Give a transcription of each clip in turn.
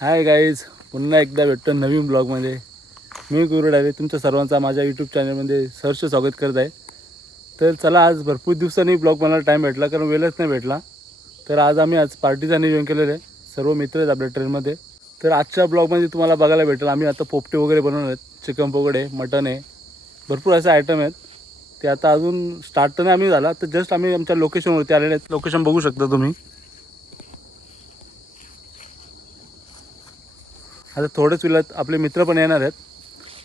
Hi guys, पुन्हा एकदा भेटतो नवीन ब्लॉगमध्ये. मी गुरु डायरे तुमच्या सर्वांचा माझ्या यूट्यूब चॅनलमध्ये सहर्ष स्वागत करत आहे. तर चला, आज भरपूर दिवसांनी ब्लॉग बनवायला टाईम भेटला, कारण वेळच नाही भेटला. तर आज पार्टीचं नियोजन केलेलं आहे. सर्व मित्र आहेत आपल्या ट्रेनमध्ये. तर आजच्या ब्लॉगमध्ये तुम्हाला बघायला भेटेल आम्ही आता पोपटे वगैरे बनवणार आहेत. चिकन पकोडे, मटन आहे, भरपूर असे आयटम आहेत. ते आता अजून स्टार्ट तर नाही आम्ही झाला, तर जस्ट आम्ही आमच्या लोकेशनवरती आलेले आहेत. लोकेशन बघू शकता तुम्ही. आता थोडेच वेळात आपले मित्र पण येणार आहेत.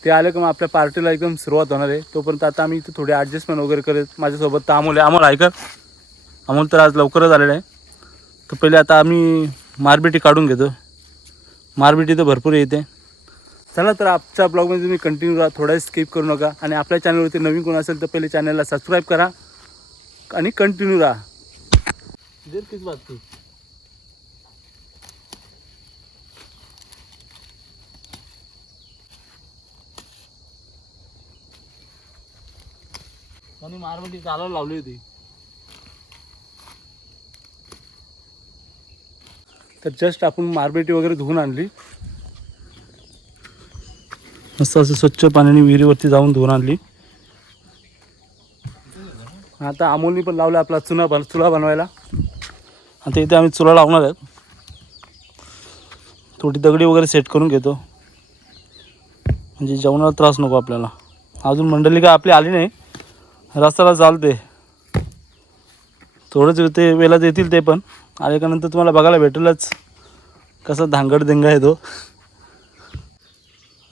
ते आले की मग आपल्या पार्टीला एकदम सुरुवात होणार आहे. तोपर्यंत आता आम्ही इथे थोडे ॲडजस्टमेंट वगैरे करत. माझ्यासोबत तर अमोल आहे. अमोल ऐकर, अमोल तर आज लवकरच आलेला आहे. तर पहिले आता आम्ही मारबिटी काढून घेतो. मारबिटी तर भरपूर येते. चला, तर आजच्या ब्लॉगमध्ये तुम्ही कंटिन्यू राहा, थोडा स्किप करू नका. आणि आपल्या चॅनलवरती नवीन कोण असेल तर पहिले चॅनलला सबस्क्राईब करा आणि कंटिन्यू राहा. किस बात की आणि मारबटी चालायला लावली होती. तर जस्ट आपण मारबेटी वगैरे धुवून आणली. मस्त असं स्वच्छ पाण्याने विहिरीवरती जाऊन धुवून आणली. आता अमोलनी पण लावला आपला चुला बनवायला. आता इथे आम्ही चुला लावणार आहेत. थोडी दगडी वगैरे सेट करून घेतो, म्हणजे जेवणाला त्रास नको आपल्याला. अजून मंडळी काय आपली आली नाही, रस्त्याला चालते. थोडंच ते वेळात येतील, ते पण आल्यानंतर तुम्हाला बघायला भेटेलच कसा धांगड दिंगा आहे तो.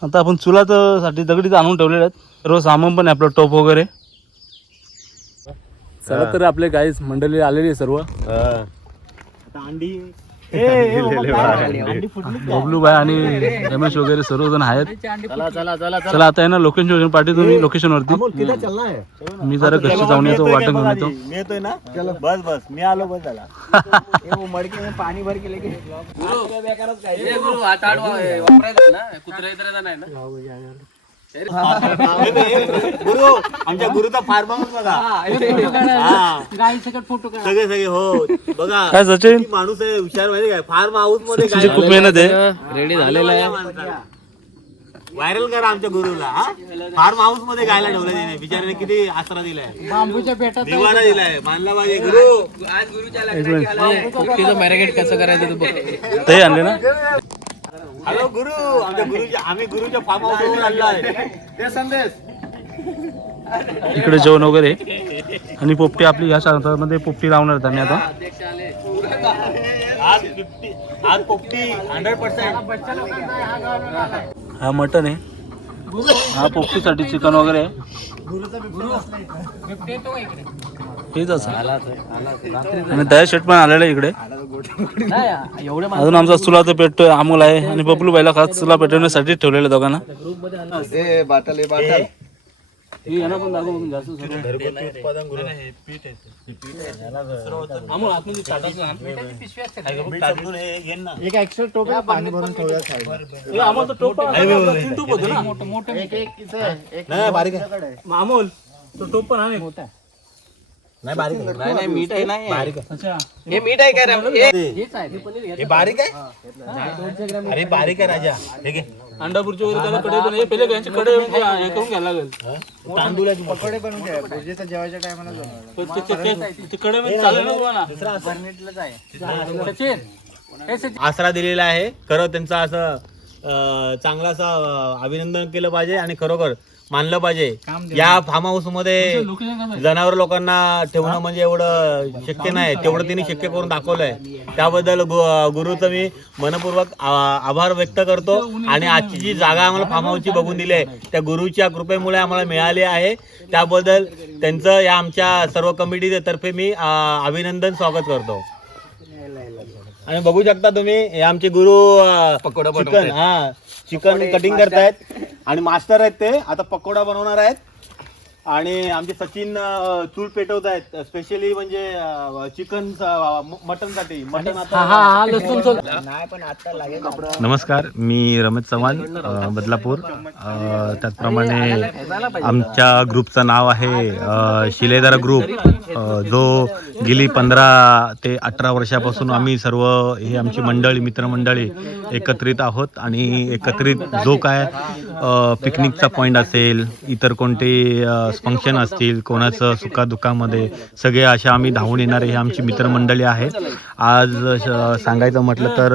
आता आपण चुला तर साठी दगडीच आणून ठेवलेले आहेत. रोज सामान पण आहे आपलं, टोप वगैरे. चला, तर आपले गाईज मंडळी आलेली आहे सर्व. अंडी बबलू भाई आणि रमेश वगैरे सर्वजण आहेत. चला आता आहे ना लोकेशन पाठी, तुम्ही लोकेशनवरती. मी जरा घरचे जाऊन येतो, वाटण घेऊन येतो. मी येतोय ना, बस बस मी आलो, बस झाला. मडके में पाणी भर के लेके गुरु, आमच्या गुरुचा फार्म हाऊस बघा. सगळे सगळे हो बघा. काय सचिन, माणूस आहे हुशार, माहिती काय? फार्म हाऊस मध्ये सचिनची खूप मेहनत आहे. रेडी झालेला आहे. व्हायरल करा आमच्या गुरुला. फार्म हाऊस मध्ये गायला ठेवलं त्याने. बिचाराने किती आसरा दिलाय, बांबूच्या पेटात निवारा दिलाय. मानला पाहिजे गुरु. पोपटीचं मॅरिनेट कसं करायचं ते बघ. ते आणले ना. हॅलो गुरु, आमच्या गुरुच्या, आम्ही गुरुच्या फार्म हाऊस वर आलेलो आहे. ते संदेश इकडे जेवण वगैरे. आणि पोपटी आपली ह्या शाळेमध्ये पोपटी लावणार आहेत आम्ही आता. आज पोपटी 100%. हा मटन आहे, हा पोपटीसाठी चिकन वगैरे आहे. हेच असं. आणि दया शेट पण आलेला आहे इकडे. अजून आमचा चुला तर पेटतोय. अमोल आहे आणि बबलू बाईला खास चुला पेटवण्यासाठी ठेवलेलं दोघांना. एक एक्स्ट्रा टोप आहे, पाणी भरून ठेवूया साईड. बारीक आहे. अमोल तो टोप पण आहे मोठा. नाही बारीक आहे. नाही मीठ आहे नाही. बारीक आहे. अच्छा, हे मीठ आहे का रे? हे बारीक आहे. अरे बारीक आहे राजा. ठीक आहे. अंडापूरची वगैरे त्याला कडे पण हे पहिले यांचे कडे हे करून घ्यायला लागेल. तांदूळाची पकोडे बनवून घ्या. भुर्जीचं जेवायच्या टायमाला पण ते कडे मध्ये चालेल ना तुम्हाला. बर्नेटलाच आहे. आसरा दिलेला आहे. खरं त्यांचा असं चांगला असं अभिनंदन केलं पाहिजे आणि खरोखर मानलं पाहिजे. या फार्म हाऊस मध्ये जनावर लोकांना ठेवणं म्हणजे एवढं शक्य नाही, तेवढं त्यांनी शक्य करून दाखवलंय. त्याबद्दल गुरुचं मी मनपूर्वक आभार व्यक्त करतो. आणि आजची जी जागा आम्हाला फार्म हाऊसची बघून दिली आहे, त्या गुरुच्या कृपेमुळे आम्हाला मिळाली आहे. त्याबद्दल त्यांचं या आमच्या सर्व कमिटी तर्फे मी अभिनंदन स्वागत करतो. आणि बघू शकता तुम्ही, हे आमचे गुरु चिकन कटिंग करतायत आणि मास्टर आहेत ते. आता पकोडा बनवणार आहेत. आणि आमचे सचिन चूल पेटवत आहेत स्पेशली म्हणजे चिकन मटन साठी मटन आता नाही पण आता लागेल. नमस्कार, मी रमेश चव्हाण, बदलापूर. त्याचप्रमाणे आमच्या ग्रुपचं नाव आहे शिलेदार ग्रुप, जो गेली 15 ते 18 वर्षापासून आम्ही सर्व ही आमची मंडळी मित्रमंडळी एकत्रित आहोत. आणि एकत्रित जो काय पिकनिकचा पॉईंट असेल, इतर कोणते फंक्शन असतील, कोणाचं सुखादुःखामध्ये सगळे असे आम्ही धावून येणारे हे आमची मित्रमंडळी आहेत. आज सांगायचं म्हटलं तर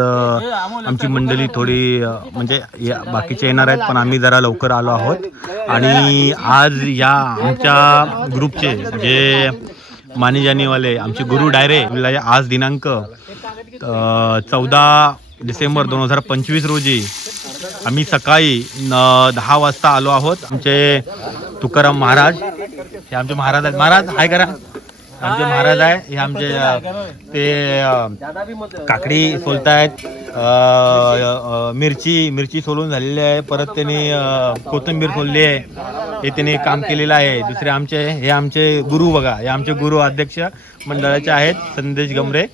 आमची मंडळी थोडी म्हणजे बाकीचे येणार आहेत, पण आम्ही जरा लवकर आलो आहोत. आणि आज या आमच्या ग्रुपचे जे मानी जानीवाले आमचे गुरु डायरे, आज दिनांक 14 डिसेंबर 2025 रोजी आम्ही सकाळी 10 वाजता आलो आहोत. आमचे तुकाराम महाराज, हे आमचे महाराज आहेत. महाराज हाय करा. आमचे महाराज आहे हे आमचे ते काकडी सोलतायत, मिरची सोलून झालेली आहे. परत त्यांनी कोथिंबीर सोलली आहे, हे त्यांनी काम केलेलं आहे. दुसरे हे आमचे गुरु बघा, हे आमचे गुरु अध्यक्ष मंडळाचे आहेत संदेश गमरे,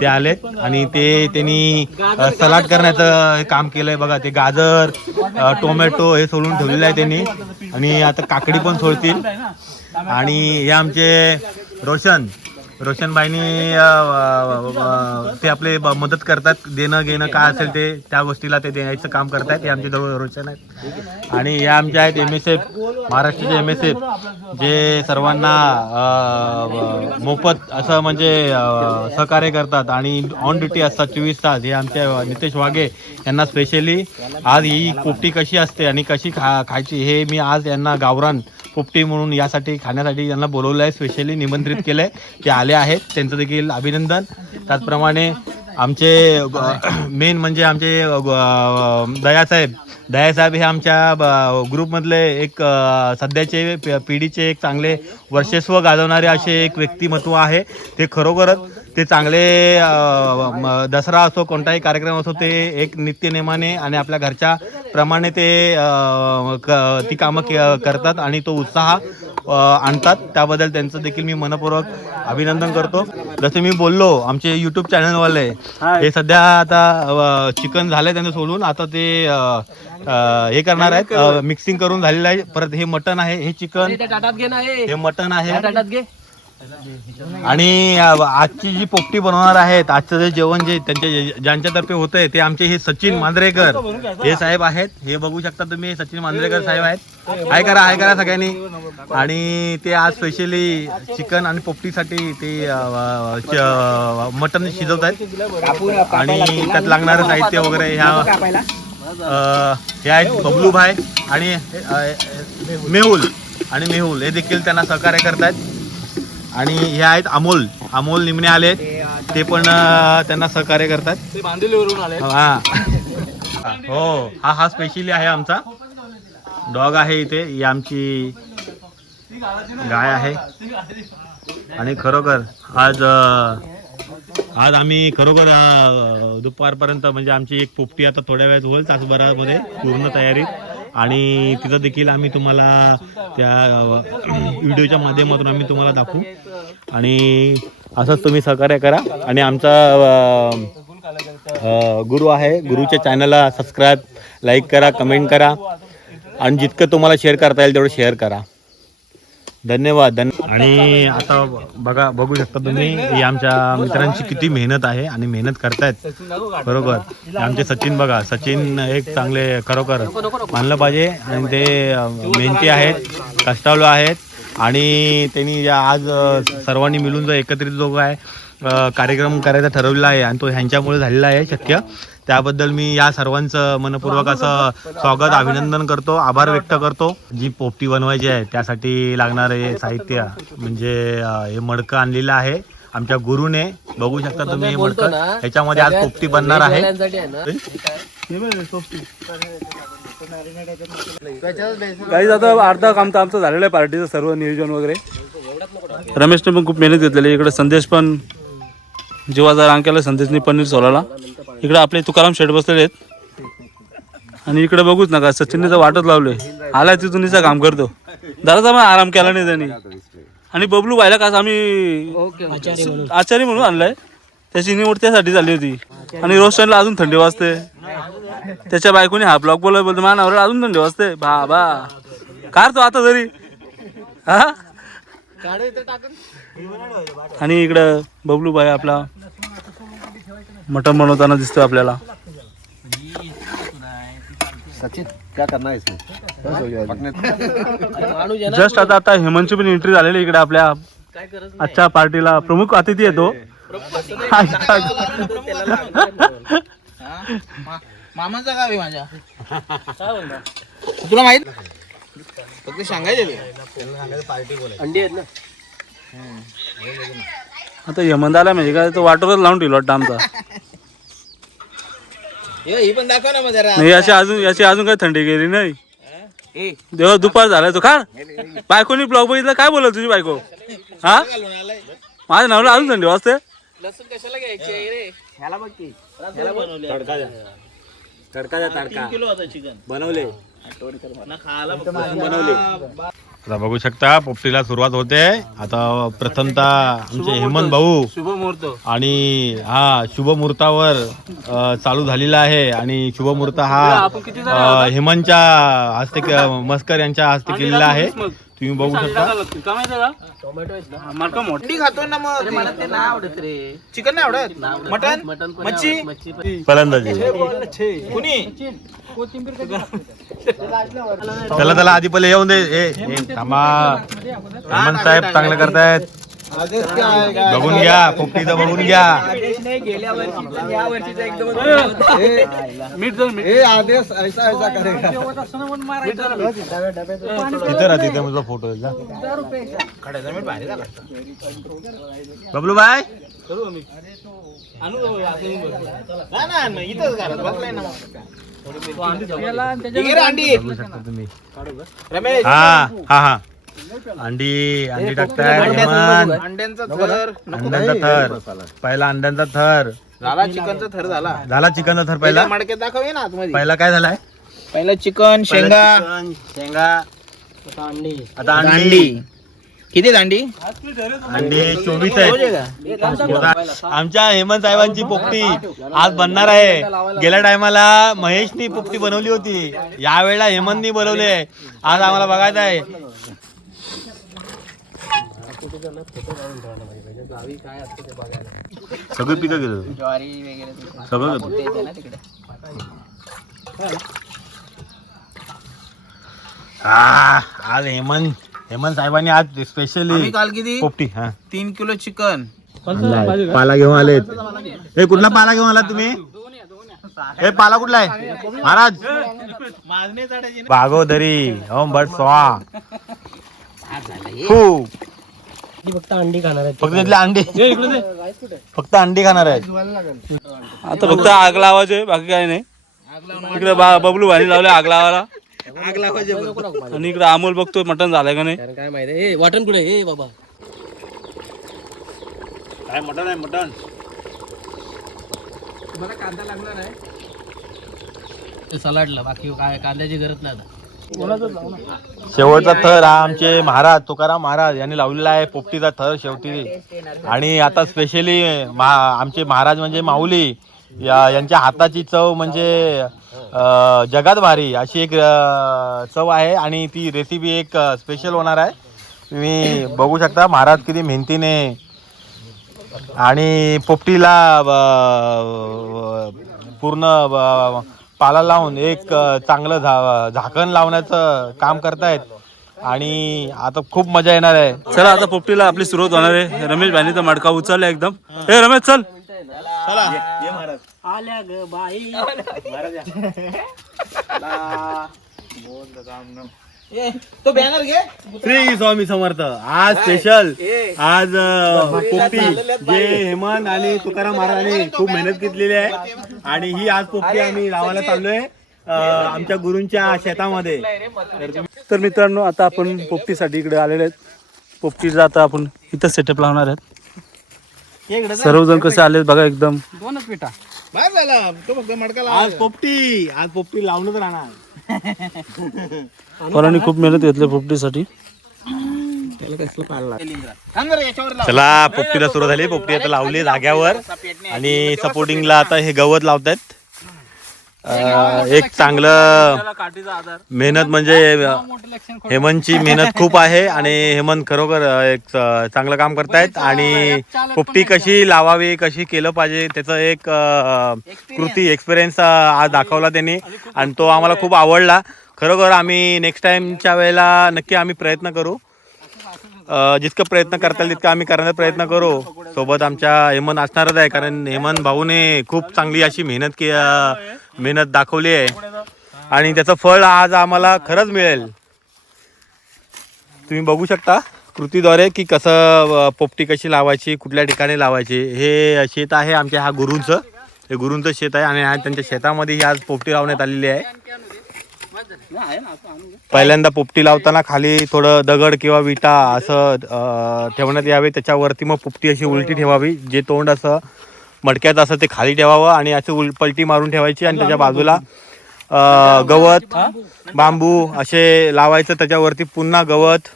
ते आलेत. आणि त्यांनी सलाड करण्याचं काम केलंय बघा. ते गाजर टोमॅटो हे सोलून ठेवलेलं आहे त्यांनी, आणि आता काकडी पण सोलतील. आणि हे आमचे रोशनबाईंनी ते आपले मदत करतात, देणं घेणं काय असेल ते त्या गोष्टीला ते द्यायचं काम करतात. हे आमचे रोशन आहेत. आणि हे आमचे आहेत MSF, महाराष्ट्राचे MSF, जे सर्वांना मोफत असं म्हणजे सहकार्य करतात आणि ऑन ड्युटी असतात 24 तास. हे आमचे नितेश वाघे यांना स्पेशली आज ही पोपटी कशी असते आणि कशी खायची हे मी आज यांना गावरान पोपटी म्हणून यासाठी खाण्यासाठी यांना बोलवलं आहे, स्पेशली निमंत्रित केलं आहे. ते आले आहेत, त्यांचं देखील अभिनंदन. त्याचप्रमाणे आमचे मेन म्हणजे आमचे दयासाहेब हे आमच्या ग्रुपमधले एक सध्याचे पिढीचे एक चांगले वर्चस्व गाजवणारे असे एक व्यक्तिमत्व आहे. ते खरोखरच ते चांगले दसरा असो कोणताही कार्यक्रम असो ते एक नित्यनेमाने आणि आपल्या घरच्या प्रमाणे ते ती कामं करतात आणि तो उत्साह आणतात. त्याबद्दल त्यांचं देखील मी मनपूर्वक अभिनंदन करतो. जसं मी बोललो, आमचे यूट्यूब चॅनलवाले हे सध्या आता चिकन झालंय त्यांचं सोडून, आता ते हे करणार आहेत, मिक्सिंग करून झालेलं आहे. परत हे मटन आहे, हे चिकन, हे मटन आहे. आणि आजची जी पोपटी बनवणार आहेत, आजचं जे जेवण जे ज्यांच्यातर्फे होतंय ते आमचे हे सचिन मांजरेकर हे साहेब आहेत. हे बघू शकता तुम्ही, सचिन मांजरेकर साहेब आहेत. हाय करा सगळ्यांनी. आणि ते आज स्पेशली चिकन आणि पोपटीसाठी ते मटन शिजवत आहेत. आणि त्यात लागणारं साहित्य वगैरे हे आहेत बबलूभाई आणि मेहुल हे देखील त्यांना सहकार्य करतात. आणि हे आहेत अमोल निमणे आले, ते पण त्यांना सहकार्य करतात. हो, हा स्पेशली आहे आमचा डॉग आहे. इथे ही आमची गाय आहे. आणि खरोखर आज आम्ही खरोखर दुपारपर्यंत म्हणजे आमची एक पोपटी आता थोड्या वेळात होईल, तासभरामध्ये पूर्ण तयारीत. आणि तिथं देखील आम्ही तुम्हाला त्या व्हिडिओच्या माध्यमातून आम्ही तुम्हाला दाखवू. आणि असंच तुम्ही सहकार्य करा. आणि आमचा गुरु आहे, गुरुच्या चॅनलला सबस्क्राईब, लाईक करा, कमेंट करा. आणि जितकं तुम्हाला शेअर करता येईल तेवढं शेअर करा. धन्यवाद. आणि आता बघू शकता तुम्ही, ही आमच्या मित्रांची किती मेहनत आहे आणि मेहनत करतायत बरोबर. आमचे सचिन बघा, सचिन एक चांगले खरोखर मानलं पाहिजे. आणि ते मेहनती आहेत, कष्टाळू आहेत. आणि त्यांनी आज सर्वांनी मिळून जो एकत्रित जो काय कार्यक्रम करायचा ठरवलेला आहे आणि तो ह्यांच्यामुळे झालेला आहे शक्य. त्याबद्दल मी या सर्वांचं मनपूर्वक असं स्वागत, अभिनंदन करतो, आभार व्यक्त करतो. जी पोपटी बनवायची आहे त्यासाठी लागणारे साहित्य म्हणजे हे मडकं आणलेलं आहे आमच्या गुरुने. बघू शकता तुम्ही हे मडकं, ह्याच्यामध्ये आज पोपटी बनणार आहे. काही आता अर्धा काम तर आमचं झालेलं आहे, पार्टीचं सर्व नियोजन वगैरे. रमेशने पण खूप मेहनत घेतलेली. इकडे संदेश पण जीवाचा रांग केला संदेशने पनीर सोलाला. इकडे आपले तुकाराम शेठ बसलेले आहेत. आणि इकडे बघूच नका, सचिनने तर वाटच लावले, आलाय तिथून काम करतो. जरा मग आराम केला नाही त्यांनी. आणि बबलू व्हायला का आम्ही आचारी म्हणून आणलाय, त्याची निवड त्यासाठी झाली होती. आणि रोशनला अजून थंडी वाजते, त्याच्या बायकोने हा ब्लॉग बोलतो मानावर अजून थंडी वाजते. बाबा काढतो आता तरी हा. आणि इकडं बबलू भाई आपला मटण बनवताना दिसतोय आपल्याला. सचिन क्या करना है इसमें? जस्ट आता हेमंतची पण एंट्री झालेली इकडे आपल्या आजच्या पार्टीला. प्रमुख अतिथी येतो मामाचा गाव आहे माझ्या. तुला माहित फक्त सांगायचे अंडी आहेत ना. आता हेमंत आला म्हणजे काय तो वाटरच लावून ठेवला वाटतं आमचा. ही पण दाखव ना मग जरा. नाही याची अजून काही थंडी गेली नाही. ए देवा दुपार झालाय तो खार. बायकोनी ब्लॉग बघितला काय बोलत तुझी बायको हा. माझ्या नावला अजून थंडी वाजते. लसूण कशाला घ्यायची रे? ह्याला बघ की ह्याला बनवले. तडका 3 किलो होता चिकन बनवले. ना खायला बनवले. आता बघू शकता पोपटीला सुरुवात होते. आता प्रथमतः आमचे हेमंत भाऊ शुभ मुहूर्त. आणि हा शुभ मुहूर्तावर चालू झालेला आहे. आणि शुभ मुहूर्त हा हेमंतच्या हस्ते मस्कर यांच्या हस्ते केलेला आहे. तुम्ही बघू शकता. अंडी खातोय ना मग. मला ते नाही आवडत रे. चिकन नाही आवडत. मटन मच्छी फलंदाजी कुणी त्याला आधी पहिले येऊन दे. थांबा हेमंत साहेब चांगलं करतायत. बघून घ्या पोपटीचं बघून घ्या. तिथे राहा तिथे माझा फोटो बबलू बाय. बघू शकता तुम्ही. हा हा हा अंडी टाकताय हेमंत. अंड्यांचा थर अंड्यांचा थर पहिला. अंड्यांचा थर झाला. चिकनचा थर झाला. झाला. चिकनचा थर पहिला. मडक्यात दाखव ना आतमध्ये. पहिला काय झालाय? पहिला चिकन शेंगा शेंगा आता अंडी. किती अंडी? अंडी 24 आहेत. आमच्या हेमंत साहेबांची पोपटी आज बनणार आहे. गेल्या टायमाला महेशनी पोपटी बनवली होती, यावेळेला हेमंतनी बनवले. आज आम्हाला बघायचं आहे. सगळी पिकं गेलो ज्वारी वगैरे सगळं आज हेमंत साहेबांनी आज स्पेशली काल किती पोपटी 3 किलो चिकन पाला घेऊन आलेत. हे कुठला पाला घेऊन आलात तुम्ही? हे पाला कुठला आहे महाराज? बागोदरी ओम भट स्वा. फक्त अंडी खाणार आहेत. फक्त तिथले अंडी. फक्त अंडी खाणार आहेत. आता फक्त आग लावायचे बाकी काही नाही. इकडे बबलू भाई लावले आग लावायला. आणि इकडे अमोल बघतोय मटण झालंय का नाही. काय माहिती वाटण कुठे हे बाबा? काय मटण आहे मटण. मला कांदा लागणार आहे सलाडला. बाकी काय कांद्याची गरज नाही आता. शेवटचा थर हा आमचे महाराज तुकाराम महाराज यांनी लावलेला आहे पोपटीचा थर शेवटी. आणि आता स्पेशली आमचे महाराज म्हणजे माऊली यांच्या हाताची चव म्हणजे जगात भारी अशी एक चव आहे. आणि ती रेसिपी एक स्पेशल होणार आहे. तुम्ही बघू शकता महाराज किती मेहनतीने आणि पोपटीला पूर्ण पाला लावून एक चांगलं झाकण लावण्याचं काम करतायत. आणि आता खूप मजा येणार आहे. चला आता पोपटीला आपली सुरुवात होणार आहे. रमेश भाईनी तर मडका उचलला एकदम. हे रमेश चल. आल्या ग बाई तो बॅनर घे. श्री स्वामी समर्थ. आज स्पेशल आज पोपटी जे हेमंत आणि तुकाराम महाराजांनी खूप मेहनत घेतलेली आहे. आणि ही आज पोपटी आम्ही लावायला चाललोय आमच्या गुरूंच्या शेतामध्ये. तर मित्रांनो आता आपण पोपटीसाठी इकडे आलेले आहेत. पोपटीचा आता आपण इथं सेटअप लावणार आहेत. सर्वजण कसे आले बघा एकदम. दोनच पिठा बाहेर झाला. तो फक्त मडका आज पोपटी लावूनच राहणार. पोरांनी खूप मेहनत घेतली पोपटीसाठी. चला पोपटीला सुरू झाली. पोपटी आता लावली जाग्यावर आणि सपोर्टिंगला आता हे गवत लावतायत. एक चांगलं मेहनत म्हणजे हेमंतची मेहनत खूप आहे आणि हेमंत खरोखर एक चांगलं काम करतायत. आणि पोपटी कशी लावावी, कशी केलं पाहिजे त्याचं एक कृती एक्सपिरियन्स आज दाखवला त्यांनी आणि तो आम्हाला खूप आवडला. खरोखर आम्ही नेक्स्ट टाइमच्या वेळेला नक्की आम्ही प्रयत्न करू. जितकं प्रयत्न करता येईल तितकं आम्ही करण्याचा प्रयत्न करू. सोबत आमच्या हेमंत असणारच आहे, कारण हेमंत भाऊने खूप चांगली अशी मेहनत दाखवली आहे आणि त्याचं फळ आज आम्हाला खरंच मिळेल. तुम्ही बघू शकता कृतीद्वारे की कसं पोपटी कशी लावायची, कुठल्या ठिकाणी लावायची. हे शेत आहे आमच्या ह्या गुरूंचं, हे गुरूंचं शेत आहे आणि त्यांच्या शेतामध्ये ही आज पोपटी लावण्यात आलेली आहे. पहिल्यांदा पोपटी लावताना खाली थोडं दगड किंवा विटा असं ठेवण्यात यावे. त्याच्यावरती मग पोपटी अशी उलटी ठेवावी, जे तोंड असं मडक्यात असं ते खाली ठेवावं आणि असे पलटी मारून ठेवायची आणि त्याच्या बाजूला गवत बांबू असे लावायचं. त्याच्यावरती पुन्हा गवत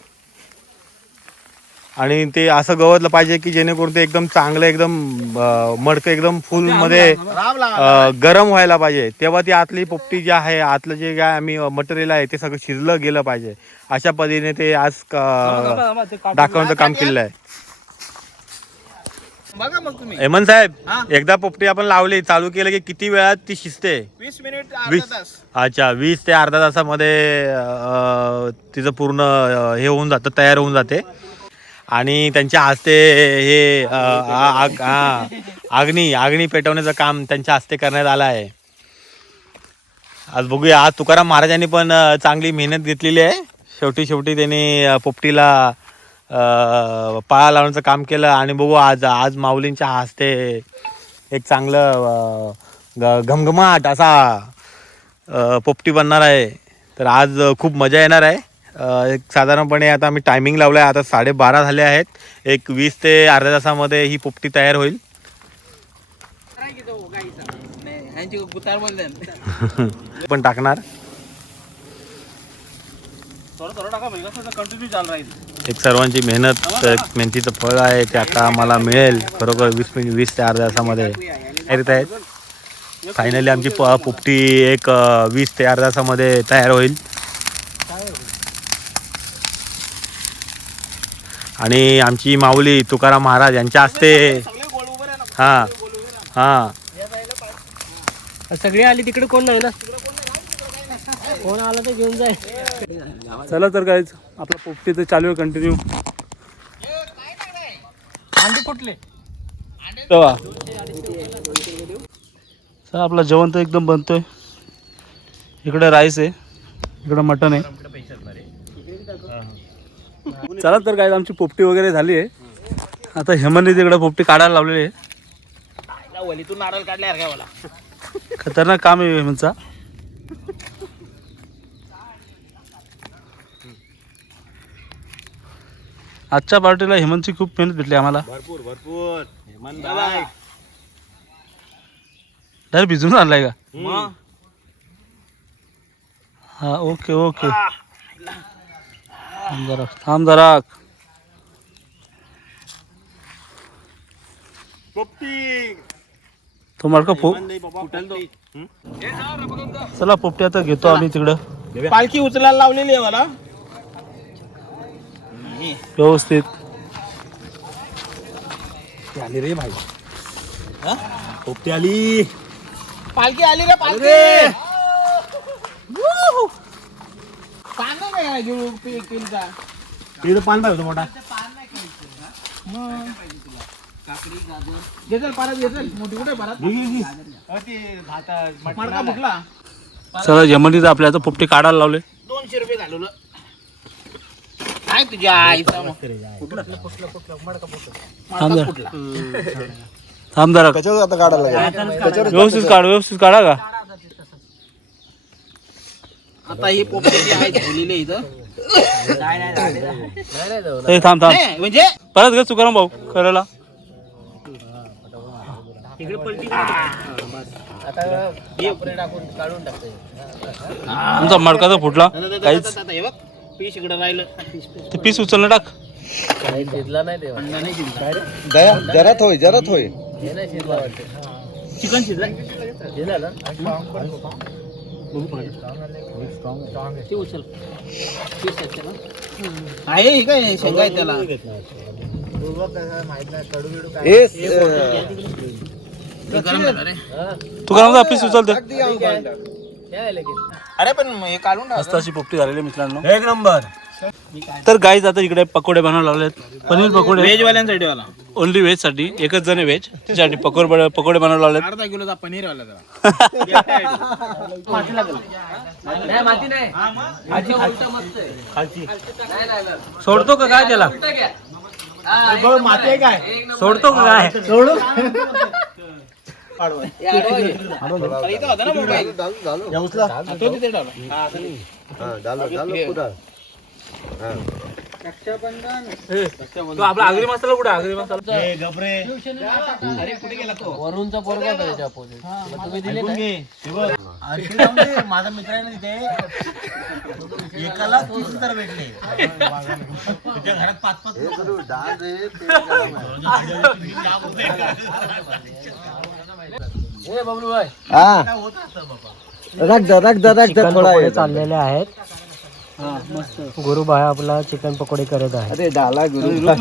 आणि ते असं गवतलं पाहिजे की जेणेकरून ते एकदम चांगलं एकदम मडकं एकदम फुल मध्ये गरम व्हायला पाहिजे. तेव्हा ती आतली पोपटी जी आहे, आतलं जे काय आम्ही मटेरियल आहे ते सगळं शिजलं गेलं पाहिजे. अशा पद्धतीने ते आज दाखवण्याचं काम केलेलं आहे. बघा मग तुम्ही हेमंत साहेब, एकदा पोपटी आपण लावली चालू केलं की किती वेळात ती शिजते? 20 मिनिट 20 अच्छा 20 ते अर्धा तासामध्ये तिचं पूर्ण हे होऊन जातं, तयार होऊन जाते. आणि त्यांच्या हस्ते हे आग्नी पेटवण्याचं काम त्यांच्या हस्ते करण्यात आलं आहे. आज बघूया, आज तुकाराम महाराजांनी पण चांगली मेहनत घेतलेली आहे. शेवटी त्यांनी पोपटीला पाळा लावण्याचं काम केलं आणि बघू आज माऊलींच्या हस्ते एक चांगलं घमघमाट असा पोपटी बनणार आहे. तर आज खूप मजा येणार आहे. एक साधारणपणे आता आम्ही टायमिंग लावला आहे, आता 12:30 झाले आहेत. एक 20 ते अर्ध्या तासामध्ये ही पोपटी तयार होईल. पण टाकणार एक सर्वांची मेहनतीचं फळ आहे ते आता आम्हाला मिळेल. खरोखर 20 ते अर्ध्या तासामध्ये तयारीत आहेत. फायनली आमची पोपटी एक 20 ते अर्ध्या तासामध्ये तयार होईल. आणि आमची माऊली तुकाराम महाराज यांच्या हस्ते सगळे आली तिकडे कोण नाही ना, कोण आला तर घेऊन जाय. चला तर काय आपला पोपटी तर चालू आहे कंटिन्यू. अंडे फुटले. तेव्हा चला आपला जेवण तर एकदम बनतोय. इकडे राईस आहे, इकडे मटन आहे. चला तर काय आमची पोपटी वगैरे झाली आहे. आता हेमंतने तिकडे पोपटी काढायला लावलेली आहे. वलीतून नारळ काढले काय मला खतरनाक काम आहे हेमंतचा. आजच्या पार्टीला हेमंतची खूप मेहनत भेटली आम्हाला. भरपूर डायरेक्ट भिजून आणलाय का? हा ओके थांब जरा. तो मडका चला पोपटी आता घेतो आम्ही तिकडं. पालखी उचलायला लावलेली आहे मला व्यवस्थित. आली रे भाई, पोपटी आली. पालखी आली रे पालखी. पान नाही घेऊ पिलचा. तिथं पान पाहिजे मोठा. घेतल परत घेतल मोठी कुठे परत मडका फुटला. चला हेमंतीचं आपल्या आता पोपटी काढायला लावले. 200 रुपये घालवलं काय तुझ्या आईचा. थांब जरा. व्यवस्थित काढा का. आता ही पोपटी आहे ठेवलेली इथं. थांब म्हणजे परत घे तुकाराम भाऊ करायला. तुमचा मडका तर फुटला काहीच. पीस इकडे राहिलं ते पीस उचलणं टाक. काही शिजला नाही तेव्हा. अंडा नाही शिजला. जरा थोय हे नाही शिजला वाटते. चिकन शिजलाय शिजला ना? ते उचल. पीस आहेत ना? आहे हे काय शेंगा आहे त्याला हे गरम झालं रे. तू का पीस उचलते. काय आहे लगेच? अरे पण हे काढून टाक. मस्त अशी पोपटी झालेली मित्रांनो. एक नंबर. तर गाईज आता इकडे पकोडे बनवायला लावलेत. पनीर पकोडे व्हेज वाल्यांसाठी वाला ओनली व्हेज साठी. एकच जण व्हेज त्याच्यासाठी पकोडे बनवायला लावलेत. अर्धा किलोचा पनीर वाला जरा नाही माती नाही. माती उलटा मस्त आहे. नाही, नाही, नाही. सोडतो का काय त्याला. उलटा घ्या. माती आहे काय एक नंबर. सोडतो का काय. सोडू. हे आडवा घे. अरे इथं होता ना मोबाईल तो तिथे ठेवला. तो आपला आगरी मसाला कुठे आगरी मसाला. अरे कुठे गेला तो वरूनचा पोरगा होता त्याच्या opposite. मग तुम्ही दिले काय? माझा मित्र आहे ना तिथे एकाला 30 तर भेटले. तुझ्या घरात 5-5 ए बबलू भाई. चिकन पकोडे चाललेले आहेत. गुरुभाई आपला चिकन पकोडे करत आहे. अरे डाला गुरु धीरे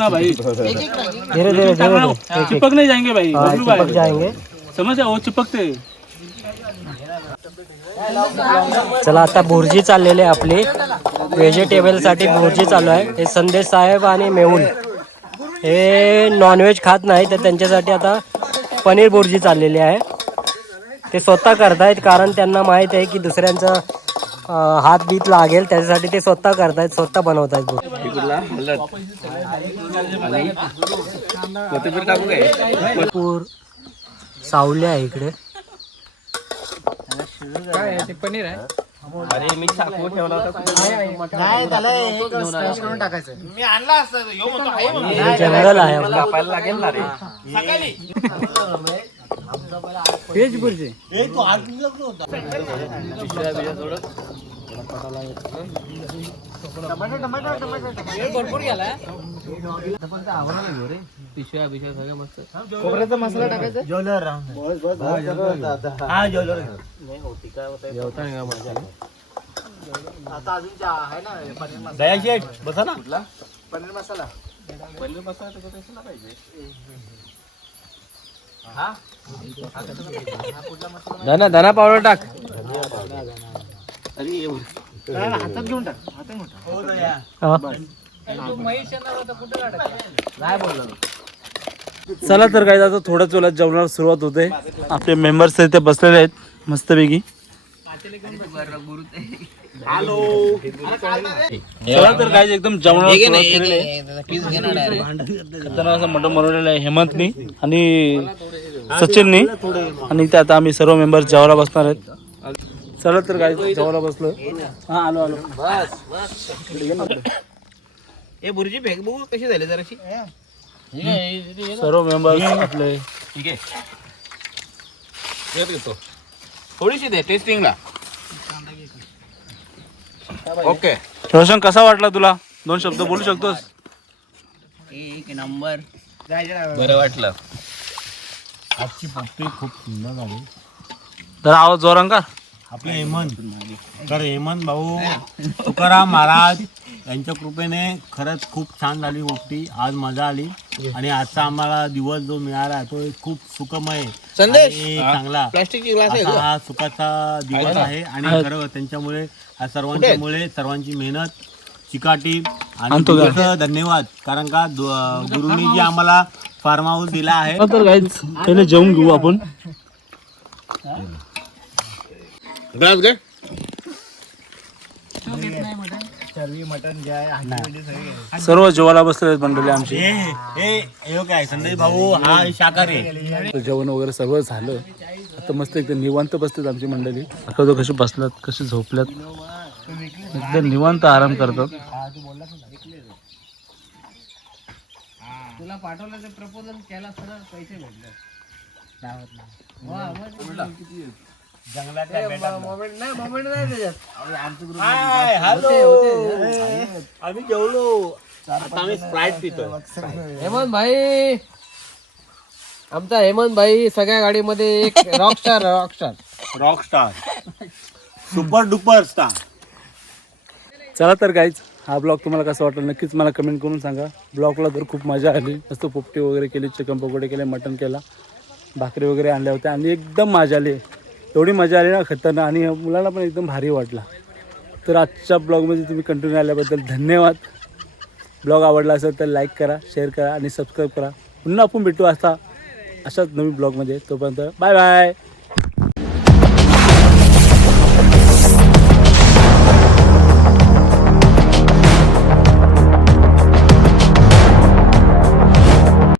धीरे धीरे चिपक नहीं जाएंगे भाई. चिपक जाएंगे. समझ वो चिपकते. चला आता भुर्जी चाललेली आहे आपली. व्हेजिटेबल साठी भुर्जी चालू आहे. हे संदेश साहेब आणि मेहुल हे नॉनव्हेज खात नाही तर त्यांच्यासाठी आता पनीर भुर्जी चाललेली आहे. ते स्वतः करतायत कारण त्यांना माहित आहे की दुसऱ्यांचा हात बीत लागेल त्याच्यासाठी ते स्वतः करतायत स्वतः बनवतायत. भरपूर सावली आहे इकडे. पनीर आहे अरे मी चाकू ठेवला मी आणला असतं ह्यो म्हणतो आहे म्हणून. हे जंगल आहे आपलं. सकाळी व्हेज भुर्जी. भरपूर गेला पिशव्या पिशव्या सगळ्या मस्त. खोबऱ्याचा मसाला टाकायचा जेवता नाही का माझ्या. दया शेठ बसा ना. पनीर मसाला धना पावडर टाक. हातात घेऊन टाक नाही बोललो. चला तर काय आता थोड्याच वेळात जेवणाला सुरुवात होते. आपले मेंबर्स इथे बसलेले आहेत मस्तपैकी. चला तर काय एकदम जेवणाला सुरुवात केलेली आहे. पीस घेणार खतरनाक असं मटण बनवलेलं आहे हेमंतनी आणि सचिननी. आणि इथे आता आम्ही सर्व मेंबर्स जेवायला बसणार आहेत. चला तर काय जेवायला बसलो. हा आलो. हे भुर्जी फेक बघू कशी झाली जराशी. सर्व मेंबर्स आपले. ठीक आहे घेतो थोडीशी दे टेस्टिंगला. ओके रोशन कसा वाटला तुला. 2 शब्द बोलू शकतोस. एक नंबर बरं वाटलं. आजची पोपटी खूप सुंदर झाली. तर आवाज जोरांका. आपले हेमंत तर हेमंत भाऊ तुकाराम महाराज यांच्या कृपेने खरंच खूप छान झाली पोपटी. आज मजा आली आणि आजचा आम्हाला दिवस जो मिळाला तो एक खूप सुखमय आणि चांगला प्लास्टिकची ग्लास आहे असा हा सुखाचा दिवस आहे. आणि खरं त्यांच्यामुळे सर्वांच्यामुळे सर्वांची मेहनत चिकाटी आणि खूप धन्यवाद. कारण का गुरुनी जी आम्हाला फार्म हाऊस दिला आहे. तर गाईज पहिले जेवून घेऊ आपण. ग्लास घे. सर्व जेवायला बसले मंडळी आमची. हे काय संदेश भाऊ हा शाकाहारी आहे. जेवण वगैरे सर्व झालं. आता मस्त एकदम निवांत बसतात आमची मंडळी. आता कशी बसलात कशी झोपल्यात एकदम निवांत आराम करतात. तुला पाठवलं ते प्रपोजल केला असतं ना पैसे भेटले. जंगलातल्या बेटात आम्ही जेवलो आता आम्ही स्प्राईट पितो हेमंत भाई, आमचा हेमंत भाई सगळ्या गाडीमध्ये एक Rockstar rock star super duper star. चला तर गाईज, हा ब्लॉग तुम्हाला कसा वाटला नक्कीच मला कमेंट करून सांगा. ब्लॉगला तर खूप मजा आली, मस्त पोपटी वगैरे केली, चिकन पकोडे केले, मटण केला, भाकरी वगैरे आणल्या होत्या आणि एकदम मजा आली. एवढी मजा आली ना खतरनाक, आणि मुलांना पण एकदम भारी वाटला. तर आजच्या ब्लॉगमध्ये तुम्ही कंटिन्यू आल्याबद्दल धन्यवाद. ब्लॉग आवडला असेल तर लाईक करा, शेअर करा आणि सबस्क्राईब करा. पुन्हा आपण भेटू अशाच नवीन ब्लॉगमध्ये. तोपर्यंत बाय बाय.